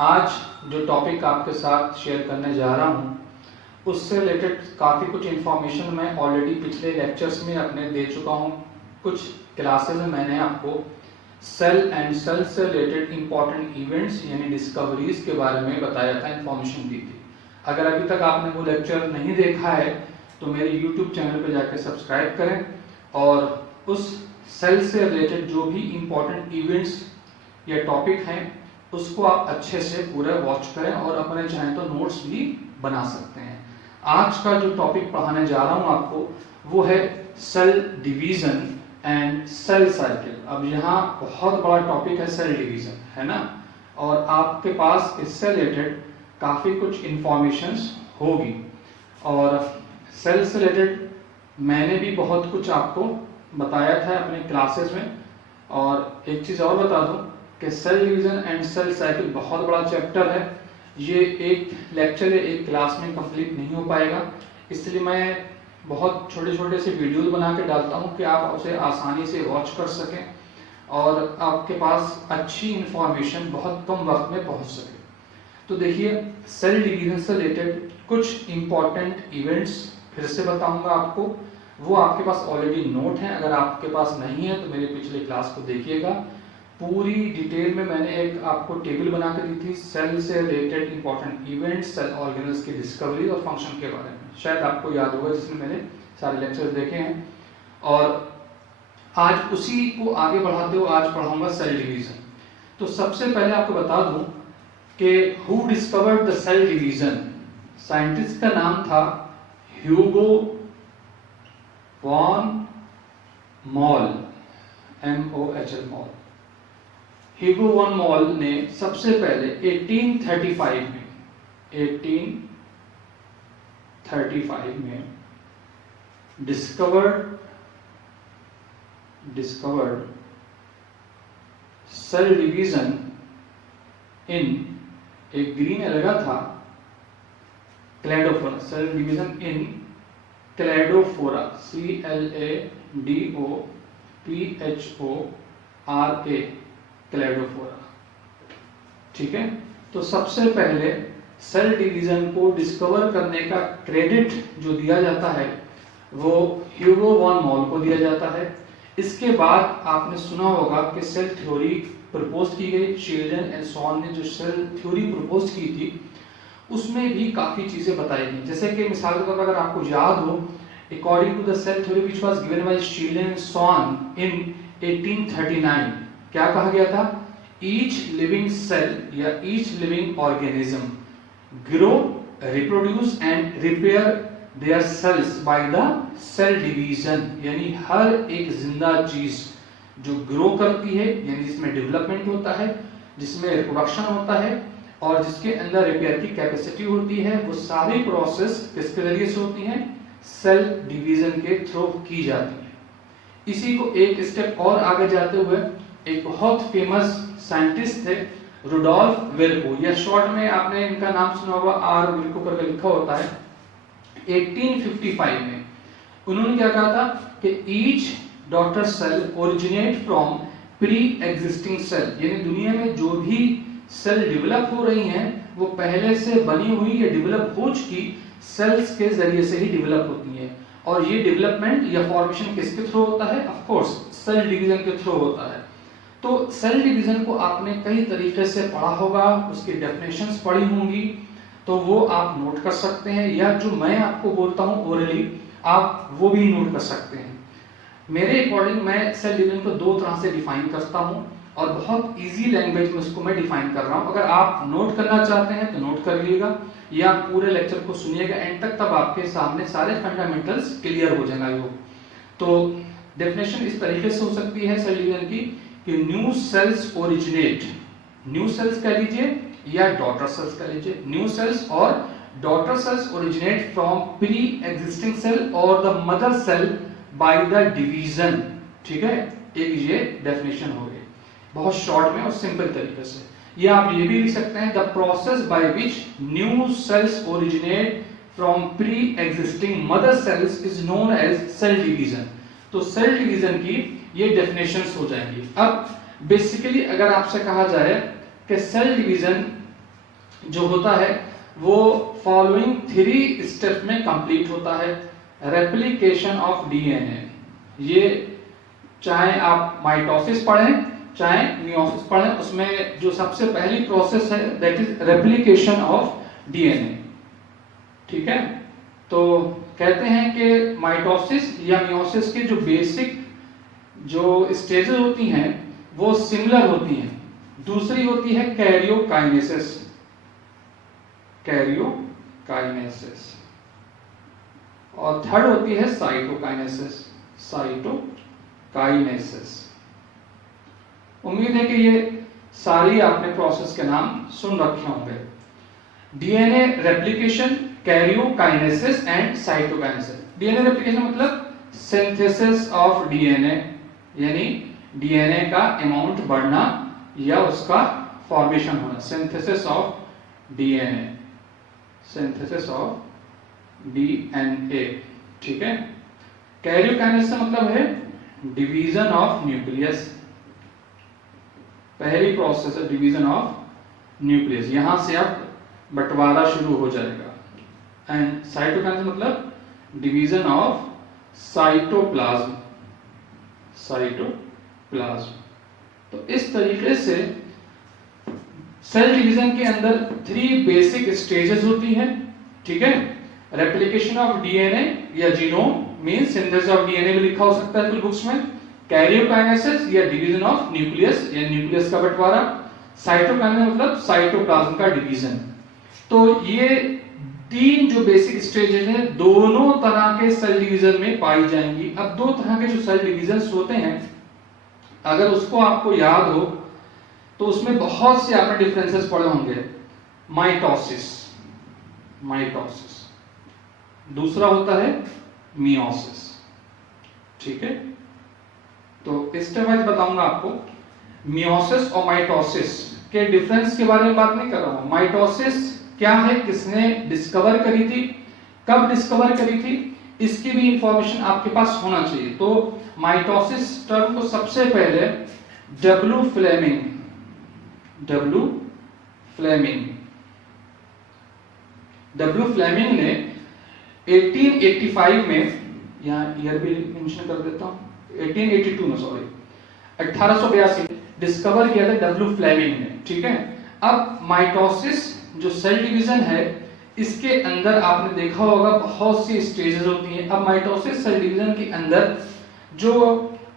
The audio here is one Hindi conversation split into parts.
आज जो टॉपिक आपके साथ शेयर करने जा रहा हूँ उससे रिलेटेड काफ़ी कुछ इन्फॉर्मेशन मैं ऑलरेडी पिछले लेक्चर्स में अपने दे चुका हूँ। कुछ क्लासेस में मैंने आपको सेल एंड सेल से रिलेटेड इंपॉर्टेंट इवेंट्स यानी डिस्कवरीज के बारे में बताया था, इन्फॉर्मेशन दी थी। अगर अभी तक आपने वो लेक्चर नहीं देखा है तो मेरे यूट्यूब चैनल पर जाकर सब्सक्राइब करें और उस सेल से रिलेटेड जो भी इंपॉर्टेंट इवेंट्स या टॉपिक हैं उसको आप अच्छे से पूरा वॉच करें और अपने चाहें तो नोट्स भी बना सकते हैं। आज का जो टॉपिक पढ़ाने जा रहा हूं आपको वो है cell division and cell cycle. अब यहाँ बहुत बड़ा टॉपिक है सेल डिवीजन, है ना, और आपके पास इससे रिलेटेड काफ़ी कुछ इंफॉर्मेशंस होगी और सेल से रिलेटेड मैंने भी बहुत कुछ आपको बताया था अपने क्लासेस में। और एक चीज़ और बता दूं कि cell division and cell cycle बहुत बड़ा चैप्टर है, ये एक लेक्चर या एक क्लास में कंप्लीट नहीं हो पाएगा, इसलिए मैं बहुत छोटे छोटे से वीडियोस बना के डालता हूँ कि आप उसे आसानी से वॉच कर सकें और आपके पास अच्छी इंफॉर्मेशन बहुत कम वक्त में पहुँच सके। तो देखिए, सेल डिवीजन से रिलेटेड कुछ इंपॉर्टेंट इवेंट्स फिर से बताऊंगा आपको, वो आपके पास ऑलरेडी नोट है। अगर आपके पास नहीं है तो मेरे पिछले क्लास को देखिएगा, पूरी डिटेल में मैंने एक आपको टेबल बना के दी थी सेल से related important events, cell organelles की डिस्कवरी और फंक्शन के बारे में। शायद आपको याद होगा जिसमें मैंने सारे लेक्चर्स देखे हैं। और आज उसी को आगे बढ़ाते हुए आज पढ़ाऊंगा सेल डिवीजन। तो सबसे पहले आपको बता दूं कि who discovered the cell division. Scientist का नाम था Hugo von Mohl, MOHL Mohl. Hugo von Mohl ने सबसे पहले 1835 में डिस्कवर्ड सेल डिवीजन इन, एक ग्रीन अलगा था, Cladophora. Cell division in Cladophora, CLADOPHORA, Cladophora. ठीक है, तो सबसे पहले सेल डिवीजन को डिस्कवर करने का क्रेडिट जो दिया जाता है वो ह्यूगो वॉन मॉल को दिया जाता है। इसके बाद आपने सुना होगा कि सेल थ्योरी प्रपोज की गई। शिल्डन एंड सॉन ने जो सेल थ्योरी प्रपोज की थी उसमें भी काफी चीजें बताई गई, जैसे कि मिसाल के तौर पर अगर आपको याद हो, according to the cell theory which was given by Schleiden and Schwann in 1839, क्या कहा गया था? ईच लिविंग सेल या each living organism grow, reproduce and repair their cells by the cell division. यानी हर एक जिंदा चीज जो ग्रो करती है, यानी जिसमें डेवलपमेंट होता है, जिसमें रिप्रोडक्शन होता है और जिसके अंदर रिपेयर की कैपेसिटी होती है, वो सारी प्रोसेस किसके जरिए से होती है? सेल डिवीजन के थ्रू की जाती है। इसी को एक स्टेप और आगे जाते हुए एक बहुत फेमस साइंटिस्ट थे रुडोल्फ विर्को, या शॉर्ट में आपने इनका नाम सुना होगा R विर्को करके लिखा होता है। 1855 में उन्होंने क्या कहा था कि each daughter cell originate from pre existing cell, यानी दुनिया में जो भी सेल डेवलप हो रही हैं वो पहले से बनी हुई या डेवलप हो चुकी सेल्स के जरिए से ही डेवलप होती है। और ये डेवलपमेंट या फॉर्मेशन किसके थ्रू होता है? ऑफ कोर्स सेल डिवीजन के थ्रू होता है। तो सेल डिवीजन को आपने कई तरीके से पढ़ा होगा, उसकी डेफिनेशंस पढ़ी होंगी, तो वो आप नोट कर सकते हैं, या जो मैं आपको बोलता हूं ओरली आप वो भी नोट कर सकते हैं। मेरे अकॉर्डिंग मैं सेल डिवीजन को दो तरह से डिफाइन करता हूं और बहुत इजी लैंग्वेज में उसको मैं डिफाइन कर रहा हूं। अगर आप नोट करना चाहते हैं तो नोट कर लीजिएगा या पूरे लेक्चर को सुनिएगा एंड तक, तब आपके सामने सारे फंडामेंटल्स क्लियर हो जाएंगे। तो डेफिनेशन इस तरीके से हो सकती है सेल डिवीजन की कि new cells originate, new cells कह लीजिए या डॉटर सेल्स कह लीजिए, न्यू सेल्स और daughter cells originate from pre existing cell और the mother cell by the division. ठीक है, एक ये डेफिनेशन हो गई बहुत शॉर्ट में और सिंपल तरीके से। या आप ये भी लिख सकते हैं the process by which new cells originate from pre existing mother cells is known as cell division. तो सेल डिवीजन की ये डेफिनेशंस हो जाएंगी। अब बेसिकली अगर आपसे कहा जाए कि सेल डिवीजन जो होता है वो फॉलोइंग 3 स्टेप में कंप्लीट होता है। रेप्लिकेशन ऑफ डीएनए, ये चाहे आप माइटोसिस पढ़ें चाहे मियोसिस पढ़ें, उसमें जो सबसे पहली प्रोसेस है that is replication of DNA. ठीक है, तो कहते हैं कि माइटोसिस या मियोसिस के जो बेसिक जो स्टेजेस होती हैं वो सिमिलर होती हैं। दूसरी होती है कैरियोकाइनेसिस, कैरियोकाइनेसिस, और थर्ड होती है साइटोकाइनेसिस, साइटोकाइनेसिस। उम्मीद है कि ये सारी आपने प्रोसेस के नाम सुन रखे होंगे। DNA replication, karyokinesis and cytokinesis. DNA replication मतलब सिंथेसिस ऑफ डीएनए, यानी डीएनए का अमाउंट बढ़ना या उसका फॉर्मेशन होना, synthesis of DNA, synthesis of DNA. ठीक है, कैरियोकाइनेसिस मतलब है डिवीजन ऑफ न्यूक्लियस, पहली प्रोसेस है डिवीजन ऑफ न्यूक्लियस, यहां से अब बंटवारा शुरू हो जाएगा। एंड साइटोकाइनेसिस मतलब डिवीजन ऑफ साइटोप्लाज्म, साइटोप्लाज्म। तो इस तरीके से सेल डिवीजन के अंदर 3 बेसिक स्टेजेस होती हैं। ठीक है, रेप्लिकेशन ऑफ डीएनए या genome means synthesis of DNA भी लिखा हो सकता है कुछ बुक्स में, कैरियोकाइनेसिस या डिवीजन ऑफ न्यूक्लियस या न्यूक्लियस का बंटवारा, साइटोकाइनेसिस मतलब साइटोप्लाज्म का डिवीजन। तो ये 3 जो बेसिक स्टेजेस हैं दोनों तरह के सेल डिवीजन में पाई जाएंगी। अब 2 तरह के जो सेल डिवीजन होते हैं अगर उसको आपको याद हो तो उसमें बहुत से आपने डिफरेंसेस पढ़े होंगे। माइटोसिस, माइटोसिस, दूसरा होता है मियोसिस। ठीक है, तो स्टेप वाइज बताऊंगा आपको। मियोसिस और माइटोसिस के डिफरेंस के बारे में बात नहीं कर रहा हूं। माइटोसिस क्या है, किसने डिस्कवर करी थी, कब डिस्कवर करी थी, इसकी भी इंफॉर्मेशन आपके पास होना चाहिए। तो माइटोसिस टर्म को सबसे पहले डब्ल्यू फ्लेमिंग ने 1885 में, यहाँ ईयर भी मेंशन कर देता हूं, 1882 में, सॉरी 1882 डिस्कवर किया था डब्ल्यू फ्लेमिंग ने। ठीक है, अब माइटोसिस जो सेल डिवीजन है इसके अंदर आपने देखा होगा बहुत सी स्टेजेस होती हैं। अब माइटोसिस सेल डिवीजन के अंदर जो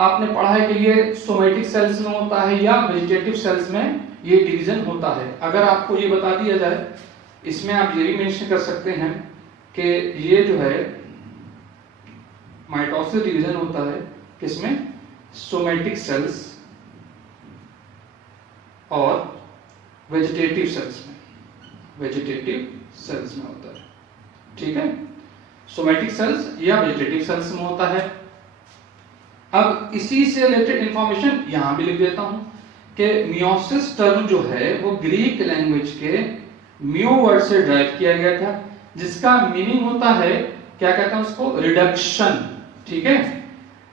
आपने पढ़ा है कि ये सोमेटिक सेल्स में होता है या वेजिटेटिव सेल्स में ये डिवीजन होता है। अगर आपको ये बता दिया जाए, इसमें आप ये भी मेंशन कर सकते हैं कि ये जो है माइटोसिस डिवीजन होता है किसमें, सोमेटिक सेल्स और वेजिटेटिव सेल्स में, वेजिटेटिव सेल्स में होता है। ठीक है, सोमेटिक सेल्स या वेजिटेटिव सेल्स में होता है। अब इसी से रिलेटेड इंफॉर्मेशन यहां भी लिख देता हूं कि मियोसिस टर्म जो है वो ग्रीक लैंग्वेज के म्यू वर्ड से ड्राइव किया गया था, जिसका मीनिंग होता है, क्या कहते हैं उसको, रिडक्शन। ठीक है,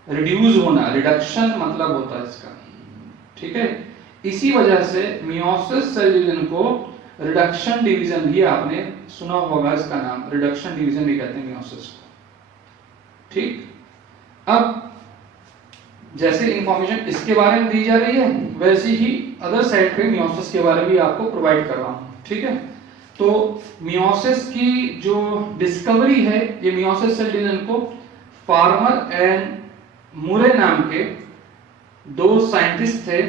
रिड्यूस होना, रिडक्शन मतलब होता है इसका। ठीक है, इसी वजह से मियोसिस सेल डिवीजन को रिडक्शन डिवीजन भी आपने सुना होगा, इसका नाम रिडक्शन डिवीजन भी कहते हैं मियोसिस को। ठीक, अब जैसे इंफॉर्मेशन इसके बारे में दी जा रही है वैसे ही अदर साइड पे मियोसिस के बारे में भी आपको प्रोवाइड कर रहा हूं। ठीक है, तो मियोसिस की जो डिस्कवरी है, ये मियोसिस सेल डिवीजन को फार्मर एंड मुरे नाम के 2 साइंटिस्ट थे,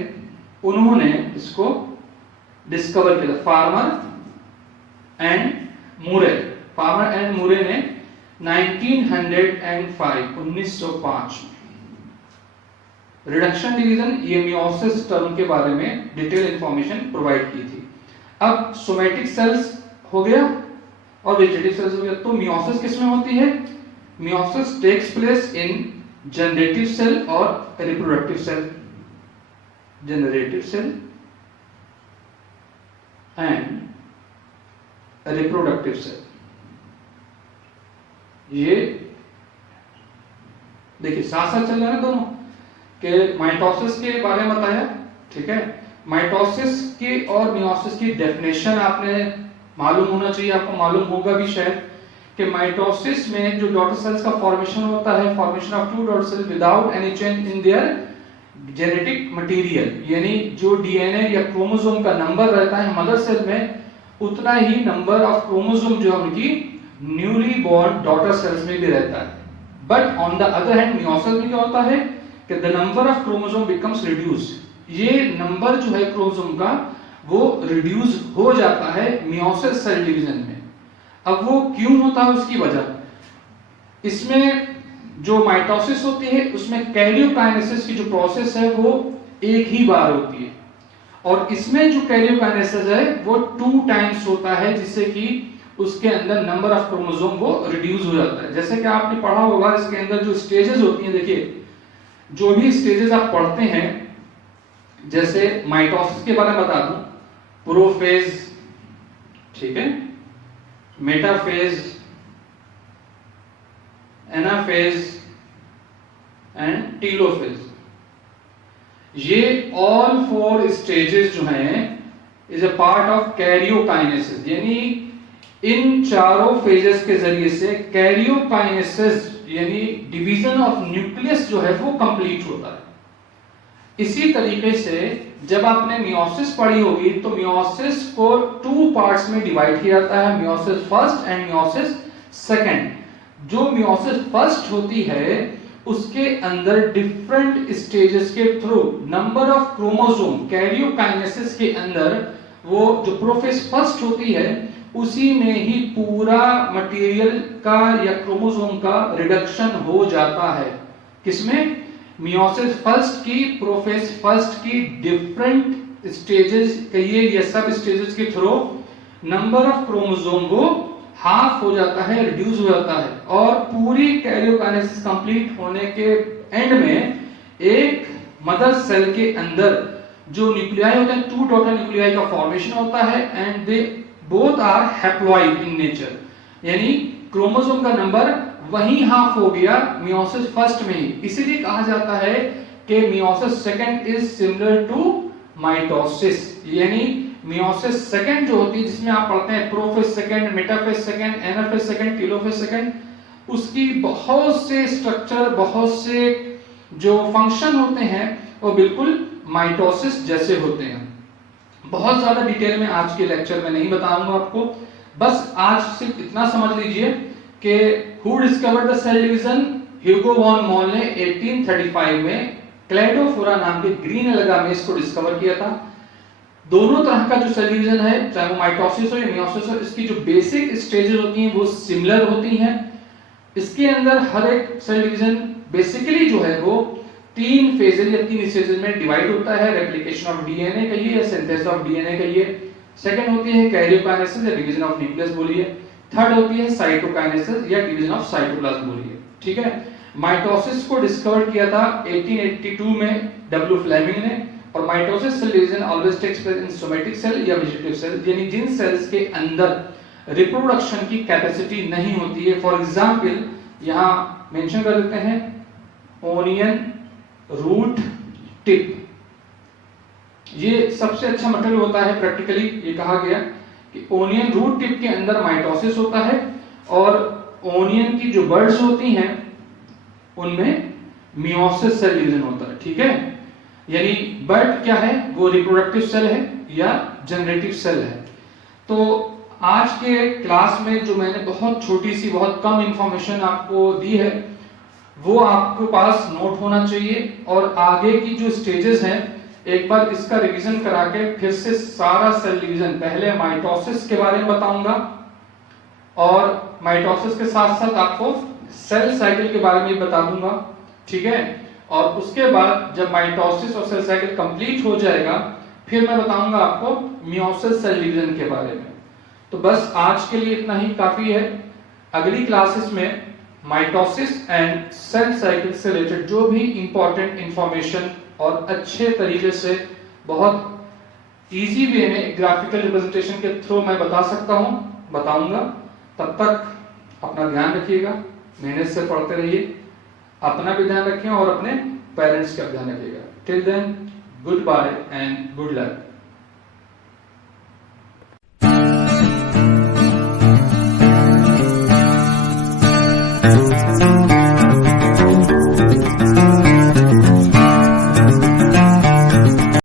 उन्होंने इसको डिस्कवर किया। फार्मर एंड मुरे ने 1905 रिडक्शन डिवीजन ये मियोसिस टर्म के बारे में डिटेल इंफॉर्मेशन प्रोवाइड की थी। अब सोमेटिक सेल्स हो गया और वेजिटेटिव सेल्स हो गया, तो मियोसिस किसमें होती है, meiosis takes place in generative cell और reproductive cell, generative cell and reproductive cell. ये देखिए साथ साथ चल रहा है दोनों, के माइटोसिस के बारे में बताया। ठीक है, माइटोसिस की और मियोसिस की डेफिनेशन आपने मालूम होना चाहिए, आपको मालूम होगा भी शायद, कि माइटोसिस में जो डॉटर सेल्स का फॉर्मेशन होता है, formation of two daughter cells without any change in their genetic material, यानी जो डीएनए या क्रोमोसोम का नंबर रहता है मदर सेल में, उतना ही नंबर ऑफ क्रोमोसोम जो उनकी न्यूली बोर्न डॉटर सेल्स में भी रहता है। But on the other hand meiosis में क्या होता है कि the number of chromosome becomes reduce, ये नंबर जो है क्रोमोसोम का वो रिड्यूस हो जाता है मियोसिस सेल डिवीजन में। अब वो क्यों होता है, उसकी वजह, इसमें जो माइटोसिस होती है उसमें कैरियोकाइनेसिस की जो प्रोसेस है वो एक ही बार होती है, और इसमें जो कैरियोकाइनेसिस है वो 2 टाइम्स होता है, जिससे कि उसके अंदर नंबर ऑफ क्रोमोसोम वो रिड्यूस हो जाता है। जैसे कि आपने पढ़ा होगा इसके अंदर जो स्टेजेस होती हैं, देखिए जो भी स्टेजेस आप पढ़ते हैं, जैसे माइटोसिस के बारे में बता दूं, प्रोफेज, ठीक है, मेटाफेज, एनाफेज एंड टीलोफेज, ये ऑल 4 स्टेजेस जो हैं is a part of karyokinesis, यानी इन चारों फेजेस के जरिए से कैरियोकाइनेसिस यानी डिवीजन ऑफ न्यूक्लियस जो है वो कंप्लीट होता है। इसी तरीके से जब आपने मियोसिस पढ़ी होगी तो मियोसिस को 2 पार्ट्स में डिवाइड किया जाता है, meiosis first and meiosis second. जो मियोसिस फर्स्ट होती है उसके अंदर डिफरेंट स्टेजेस के through number of chromosome karyokinesis के अंदर वो जो प्रोफेज फर्स्ट होती है उसी में ही पूरा मटेरियल का या क्रोमोसोम का रिडक्शन हो जाता है। किसमें? मियोसिस फर्स्ट की, प्रोफेज फर्स्ट की डिफरेंट स्टेजेस कहिए या सब स्टेजेस के थ्रू नंबर ऑफ क्रोमोसोम वो हाफ हो जाता है, रिड्यूस हो जाता है, और पूरी कैरियोकाइनेसिस कंप्लीट होने के एंड में एक मदर सेल के अंदर जो न्यूक्लियाई होते हैं 2 डॉटर न्यूक्लियाई का फॉर्मेशन होता है and they both are haploid in nature, यानी क्रोमोसोम का नंबर वहीं हाफ हो गया मियोसिस फर्स्ट में ही। इसीलिए कहा जाता है कि meiosis second is similar to mitosis, यानी मियोसिस सेकंड जो होती है जिसमें आप पढ़ते हैं prophase second, metaphase second, anaphase second, telophase second, उसकी बहुत से स्ट्रक्चर, बहुत से जो फंक्शन होते हैं वो बिल्कुल माइटोसिस जैसे होते हैं। बहुत ज्यादा डिटेल में आज के लेक्चर में नहीं बताऊंगा आपको, बस आज सिर्फ इतना समझ लीजिए कि who discovered the cell division, Hugo von Mohl ने 1835 में क्लेडोफोरा नाम के ग्रीन अलगामेस को डिस्कवर किया था। दोनों तरह का जो सेल डिवीजन है, चाहे वो माइटोसिस हो या मियोसिस हो, इसकी जो बेसिक स्टेजेस होती हैं वो सिमिलर होती हैं। इसके अंदर हर एक सेल डिवीजन बेसिकली जो है वो 3 फेजेस या 3 स्टेजेस में डिवाइड होता है। रेप्लिकेशन ऑफ डीएनए कहिए या सिंथेसिस ऑफ डीएनए कहिए, सेकंड होती है कैरियोकाइनेसिस या डिवीजन ऑफ न्यूक्लियस बोलिए, थर्ड होती है साइटोकाइनेसिस या डिवीजन ऑफ साइटोप्लाज्म बोलिए, ठीक है। माइटोसिस को डिस्कवर किया था 1882 में डब्ल्यू फ्लेमिंग ने, और mitosis cell division always takes place in somatic cell या वेजिटेटिव सेल, यानी जिन सेल्स के अंदर रिप्रोडक्शन की कैपेसिटी नहीं होती है। फॉर एग्जांपल यहां मेंशन कर देते हैं ओनियन रूट टिप, ये सबसे अच्छा मटेरियल होता है। प्रैक्टिकली ये कहा गया कि ओनियन रूट टिप के अंदर माइटोसिस होता है, और ओनियन की जो बर्ड्स होती हैं उनमें मियोसिस सेल डिवीजन होता है, ठीक है। यानी बर्ड क्या है, वो रिप्रोडक्टिव सेल है या जनरेटिव सेल है। तो आज के क्लास में जो मैंने बहुत छोटी सी, बहुत कम इंफॉर्मेशन आपको दी है, वो आपके पास नोट होना चाहिए, और आगे की जो स्टेजेस हैं एक बार इसका रिवीजन करा के फिर से सारा सेल डिवीजन, पहले माइटोसिस के बारे में बताऊंगा, और माइटोसिस के साथ साथ आपको सेल साइकिल के बारे में बता दूंगा, ठीक है। और उसके बाद जब माइटोसिस और सेल साइकिल कंप्लीट हो जाएगा फिर मैं बताऊंगा आपको मियोसिस सेल डिवीजन के बारे में। तो बस आज के लिए इतना ही काफी है। अगली क्लासेस में माइटोसिस एंड सेल साइकिल से रिलेटेड जो भी इंपॉर्टेंट इंफॉर्मेशन और अच्छे तरीके से बहुत इजी वे में ग्राफिकल रिप्रेजेंटेशन के थ्रू मैं बता सकता हूं, बताऊंगा। तब तक अपना ध्यान रखिएगा, मेहनत से पढ़ते रहिए, अपना भी ध्यान रखें और अपने पेरेंट्स का ध्यान रखिएगा। Till then goodbye and good luck.